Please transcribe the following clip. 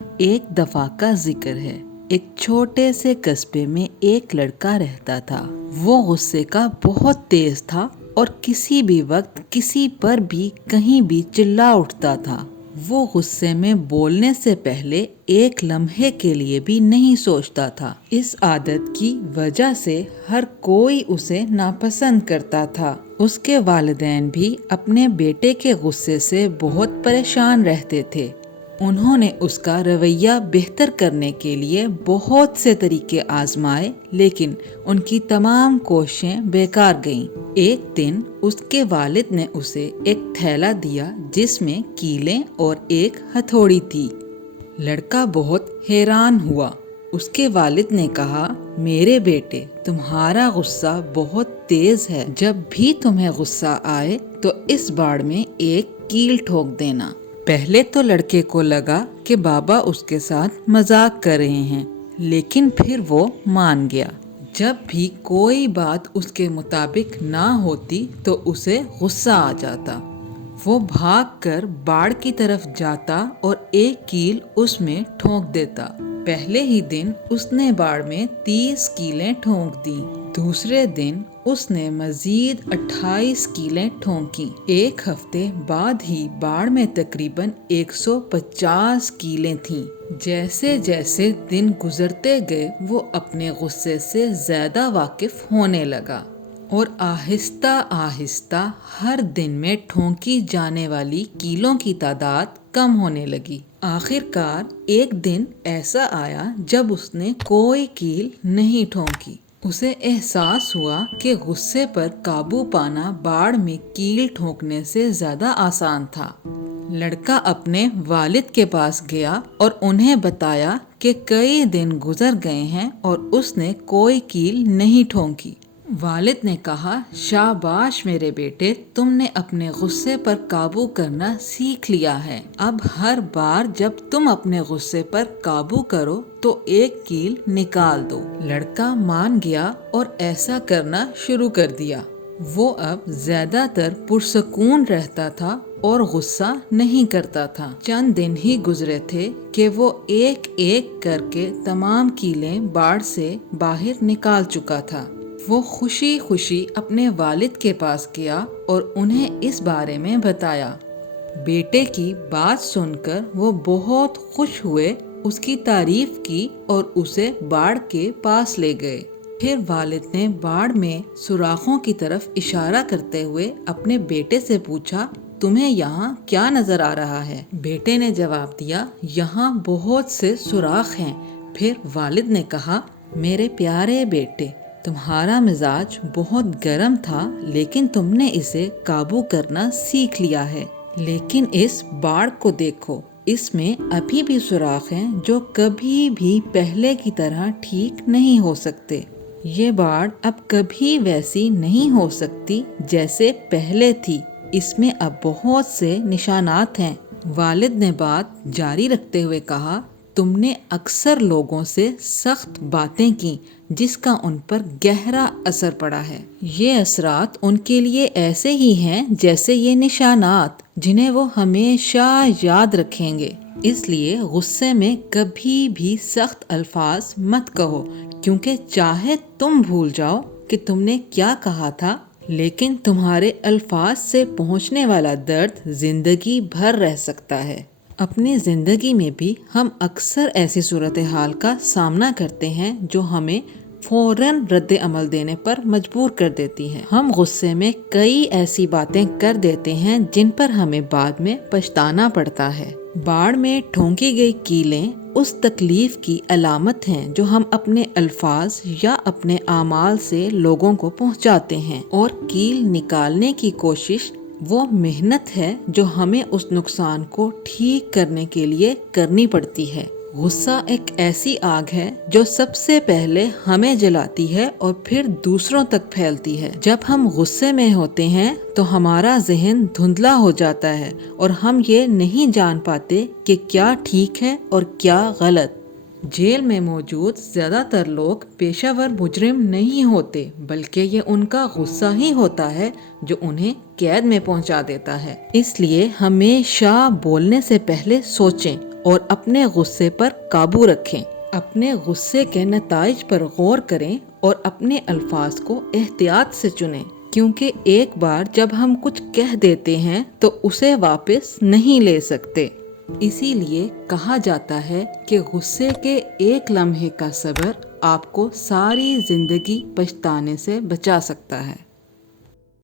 ایک دفعہ کا ذکر ہے، ایک چھوٹے سے قصبے میں ایک لڑکا رہتا تھا۔ وہ غصے کا بہت تیز تھا اور کسی بھی وقت کسی پر بھی کہیں بھی چلا اٹھتا تھا۔ وہ غصے میں بولنے سے پہلے ایک لمحے کے لیے بھی نہیں سوچتا تھا۔ اس عادت کی وجہ سے ہر کوئی اسے ناپسند کرتا تھا۔ اس کے والدین بھی اپنے بیٹے کے غصے سے بہت پریشان رہتے تھے۔ انہوں نے اس کا رویہ بہتر کرنے کے لیے بہت سے طریقے آزمائے، لیکن ان کی تمام کوششیں بیکار گئیں۔ ایک دن اس کے والد نے اسے ایک تھیلا دیا جس میں کیلیں اور ایک ہتھوڑی تھی۔ لڑکا بہت حیران ہوا۔ اس کے والد نے کہا، میرے بیٹے، تمہارا غصہ بہت تیز ہے۔ جب بھی تمہیں غصہ آئے تو اس باڑ میں ایک کیل ٹھوک دینا۔ پہلے تو لڑکے کو لگا کہ بابا اس کے ساتھ مذاق کر رہے ہیں، لیکن پھر وہ مان گیا۔ جب بھی کوئی بات اس کے مطابق نہ ہوتی تو اسے غصہ آ جاتا۔ وہ بھاگ کر باڑ کی طرف جاتا اور ایک کیل اس میں ٹھونک دیتا۔ پہلے ہی دن اس نے باڑ میں 30 کیلیں ٹھونک دیں۔ دوسرے دن اس نے مزید 28 کیلیں ٹھونکیں۔ ایک ہفتے بعد ہی باڑ میں تقریباً 150 کیلیں تھیں۔ جیسے جیسے دن گزرتے گئے وہ اپنے غصے سے زیادہ واقف ہونے لگا اور آہستہ آہستہ ہر دن میں ٹھونکی جانے والی کیلوں کی تعداد کم ہونے لگی۔ آخر کار ایک دن ایسا آیا جب اس نے کوئی کیل نہیں ٹھونکی۔ اسے احساس ہوا کہ غصے پر قابو پانا باڑ میں کیل ٹھونکنے سے زیادہ آسان تھا۔ لڑکا اپنے والد کے پاس گیا اور انہیں بتایا کہ کئی دن گزر گئے ہیں اور اس نے کوئی کیل نہیں ٹھونکی۔ والد نے کہا، شاباش میرے بیٹے، تم نے اپنے غصے پر قابو کرنا سیکھ لیا ہے۔ اب ہر بار جب تم اپنے غصے پر قابو کرو تو ایک کیل نکال دو۔ لڑکا مان گیا اور ایسا کرنا شروع کر دیا۔ وہ اب زیادہ تر پرسکون رہتا تھا اور غصہ نہیں کرتا تھا۔ چند دن ہی گزرے تھے کہ وہ ایک ایک کر کے تمام کیلیں باڑ سے باہر نکال چکا تھا۔ وہ خوشی خوشی اپنے والد کے پاس گیا اور انہیں اس بارے میں بتایا۔ بیٹے کی بات سن کر وہ بہت خوش ہوئے، اس کی تعریف کی اور اسے باڑ کے پاس لے گئے۔ پھر والد نے باڑ میں سوراخوں کی طرف اشارہ کرتے ہوئے اپنے بیٹے سے پوچھا، تمہیں یہاں کیا نظر آ رہا ہے؟ بیٹے نے جواب دیا، یہاں بہت سے سوراخ ہیں۔ پھر والد نے کہا، میرے پیارے بیٹے، تمہارا مزاج بہت گرم تھا، لیکن تم نے اسے قابو کرنا سیکھ لیا ہے۔ لیکن اس باڑ کو دیکھو، اس میں ابھی بھی سوراخ ہیں جو کبھی بھی پہلے کی طرح ٹھیک نہیں ہو سکتے۔ یہ باڑ اب کبھی ویسی نہیں ہو سکتی جیسے پہلے تھی۔ اس میں اب بہت سے نشانات ہیں۔ والد نے بات جاری رکھتے ہوئے کہا، تم نے اکثر لوگوں سے سخت باتیں کی جس کا ان پر گہرا اثر پڑا ہے۔ یہ اثرات ان کے لیے ایسے ہی ہیں جیسے یہ نشانات، جنہیں وہ ہمیشہ یاد رکھیں گے۔ اس لیے غصے میں کبھی بھی سخت الفاظ مت کہو، کیونکہ چاہے تم بھول جاؤ کہ تم نے کیا کہا تھا، لیکن تمہارے الفاظ سے پہنچنے والا درد زندگی بھر رہ سکتا ہے۔ اپنی زندگی میں بھی ہم اکثر ایسی صورتحال کا سامنا کرتے ہیں جو ہمیں فوراً رد عمل دینے پر مجبور کر دیتی ہے۔ ہم غصے میں کئی ایسی باتیں کر دیتے ہیں جن پر ہمیں بعد میں پچھتانا پڑتا ہے۔ باڑ میں ٹھونکی گئی کیلیں اس تکلیف کی علامت ہیں جو ہم اپنے الفاظ یا اپنے اعمال سے لوگوں کو پہنچاتے ہیں، اور کیل نکالنے کی کوشش وہ محنت ہے جو ہمیں اس نقصان کو ٹھیک کرنے کے لیے کرنی پڑتی ہے۔ غصہ ایک ایسی آگ ہے جو سب سے پہلے ہمیں جلاتی ہے اور پھر دوسروں تک پھیلتی ہے۔ جب ہم غصے میں ہوتے ہیں تو ہمارا ذہن دھندلا ہو جاتا ہے اور ہم یہ نہیں جان پاتے کہ کیا ٹھیک ہے اور کیا غلط۔ جیل میں موجود زیادہ تر لوگ پیشہ ور مجرم نہیں ہوتے، بلکہ یہ ان کا غصہ ہی ہوتا ہے جو انہیں قید میں پہنچا دیتا ہے۔ اس لیے ہمیشہ بولنے سے پہلے سوچیں اور اپنے غصے پر قابو رکھیں۔ اپنے غصے کے نتائج پر غور کریں اور اپنے الفاظ کو احتیاط سے چنیں، کیونکہ ایک بار جب ہم کچھ کہہ دیتے ہیں تو اسے واپس نہیں لے سکتے۔ اسی لیے کہا جاتا ہے کہ غصے کے ایک لمحے کا صبر آپ کو ساری زندگی پچھتانے سے بچا سکتا ہے۔